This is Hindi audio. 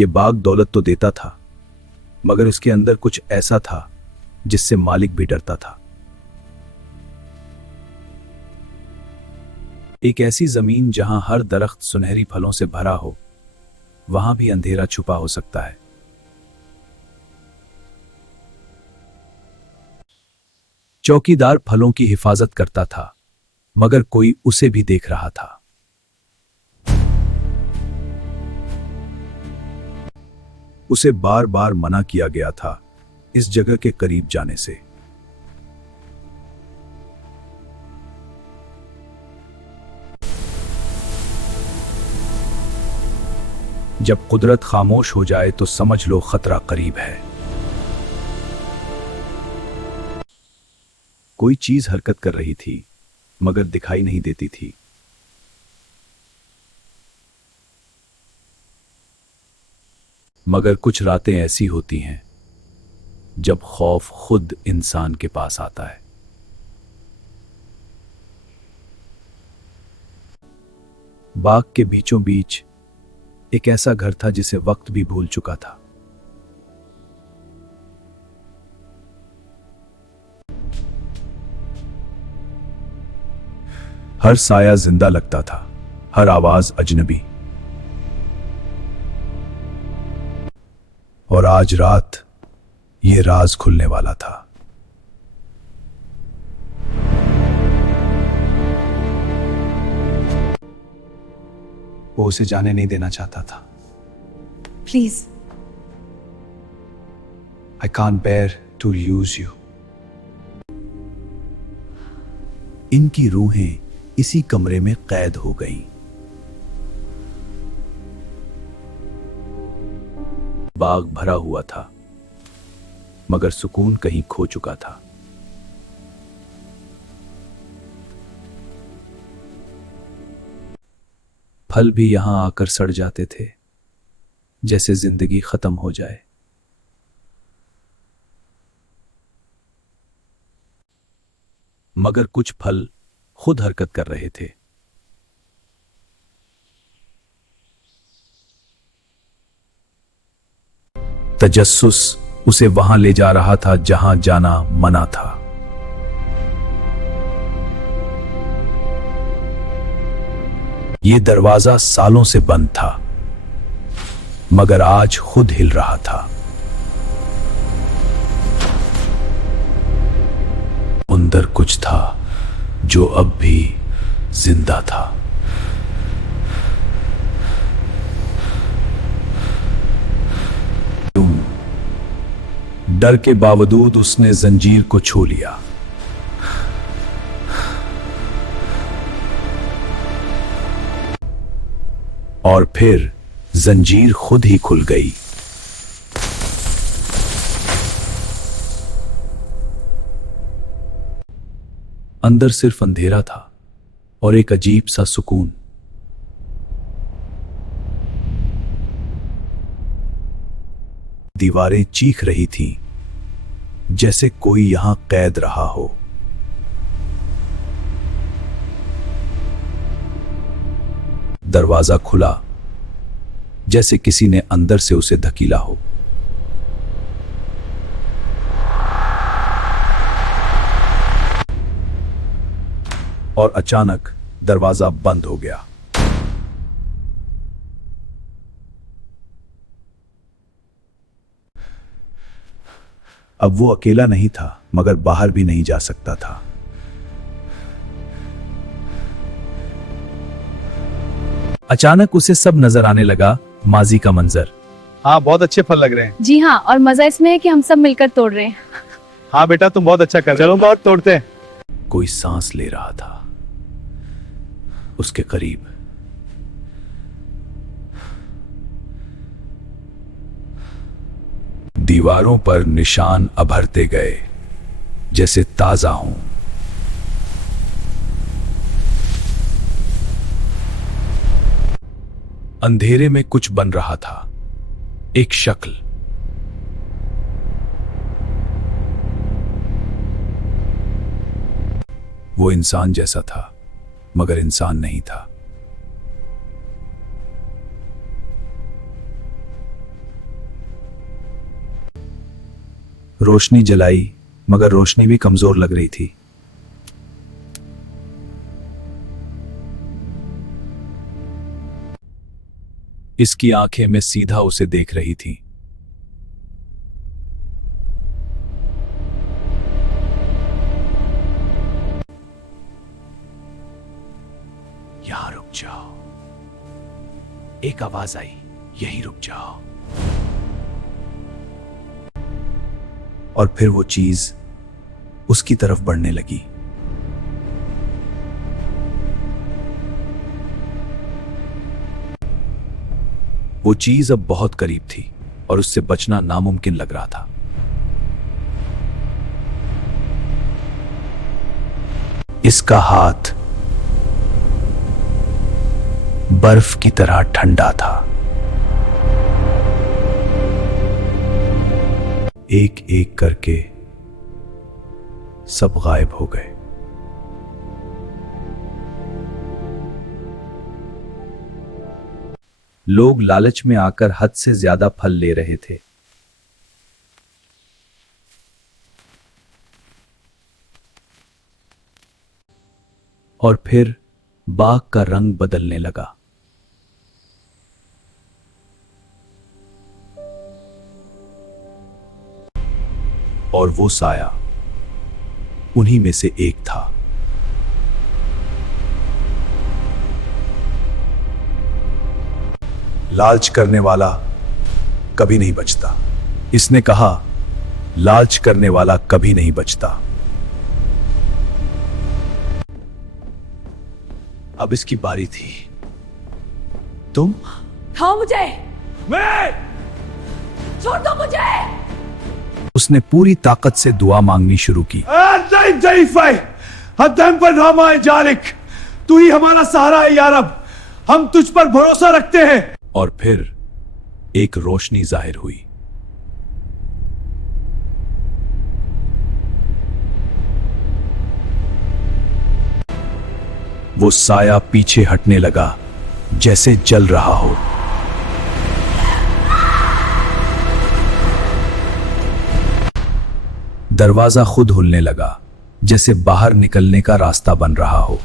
ये बाग दौलत तो देता था, मगर इसके अंदर कुछ ऐसा था जिससे मालिक भी डरता था। एक ऐसी जमीन जहां हर दरख्त सुनहरी फलों से भरा हो, वहां भी अंधेरा छुपा हो सकता है। चौकीदार फलों की हिफाजत करता था, मगर कोई उसे भी देख रहा था। उसे बार बार मना किया गया था इस जगह के करीब जाने से। जब कुदरत खामोश हो जाए तो समझ लो खतरा करीब है। कोई चीज हरकत कर रही थी, मगर दिखाई नहीं देती थी। मगर कुछ रातें ऐसी होती हैं जब खौफ खुद इंसान के पास आता है। बाग के बीचों बीच एक ऐसा घर था जिसे वक्त भी भूल चुका था। हर साया जिंदा लगता था, हर आवाज अजनबी। और आज रात ये राज खुलने वाला था। वो उसे जाने नहीं देना चाहता था। Please. I can't bear to lose you. इनकी रूहें इसी कमरे में कैद हो गईं। बाग भरा हुआ था, मगर सुकून कहीं खो चुका था। फल भी यहां आकर सड़ जाते थे, जैसे जिंदगी खत्म हो जाए। मगर कुछ फल खुद हरकत कर रहे थे। तजस्सुस उसे वहां ले जा रहा था जहां जाना मना था। यह दरवाजा सालों से बंद था, मगर आज खुद हिल रहा था। अंदर कुछ था जो अब भी जिंदा था। डर के बावजूद उसने जंजीर को छू लिया। और फिर जंजीर खुद ही खुल गई। अंदर सिर्फ अंधेरा था और एक अजीब सा सुकून। दीवारें चीख रही थीं, जैसे कोई यहां कैद रहा हो। दरवाजा खुला, जैसे किसी ने अंदर से उसे धकेला हो। और अचानक दरवाजा बंद हो गया। अब वो अकेला नहीं था, मगर बाहर भी नहीं जा सकता था। अचानक उसे सब नजर आने लगा, माजी का मंजर। हाँ, बहुत अच्छे फल लग रहे हैं। जी हाँ, और मजा इसमें है कि हम सब मिलकर तोड़ रहे हैं। हाँ बेटा, तुम बहुत अच्छा कर रहे हो। चलो बहुत तोड़ते हैं। कोई सांस ले रहा था उसके करीब। दीवारों पर निशान अभरते गए, जैसे ताजा हों। अंधेरे में कुछ बन रहा था, एक शक्ल। वो इंसान जैसा था, मगर इंसान नहीं था। रोशनी जलाई, मगर रोशनी भी कमजोर लग रही थी। इसकी आंखें में सीधा उसे देख रही थीं। यहां रुक जाओ, एक आवाज आई, यहीं रुक जाओ। और फिर वो चीज उसकी तरफ बढ़ने लगी। वो चीज अब बहुत करीब थी और उससे बचना नामुमकिन लग रहा था। इसका हाथ बर्फ की तरह ठंडा था। एक एक करके सब गायब हो गए। लोग लालच में आकर हद से ज्यादा फल ले रहे थे। और फिर बाग का रंग बदलने लगा। और वो साया उन्हीं में से एक था। लालच करने वाला कभी नहीं बचता। इसने कहा, लालच करने वाला कभी नहीं बचता। अब इसकी बारी थी। तुम? खाओ मुझे, मैं छोड़ दो मुझे। उसने पूरी ताकत से दुआ मांगनी शुरू की। तू ही हमारा सहारा है या रब, हम तुझ पर भरोसा रखते हैं। और फिर एक रोशनी जाहिर हुई। वो साया पीछे हटने लगा, जैसे जल रहा हो। दरवाजा खुद खुलने लगा, जैसे बाहर निकलने का रास्ता बन रहा हो।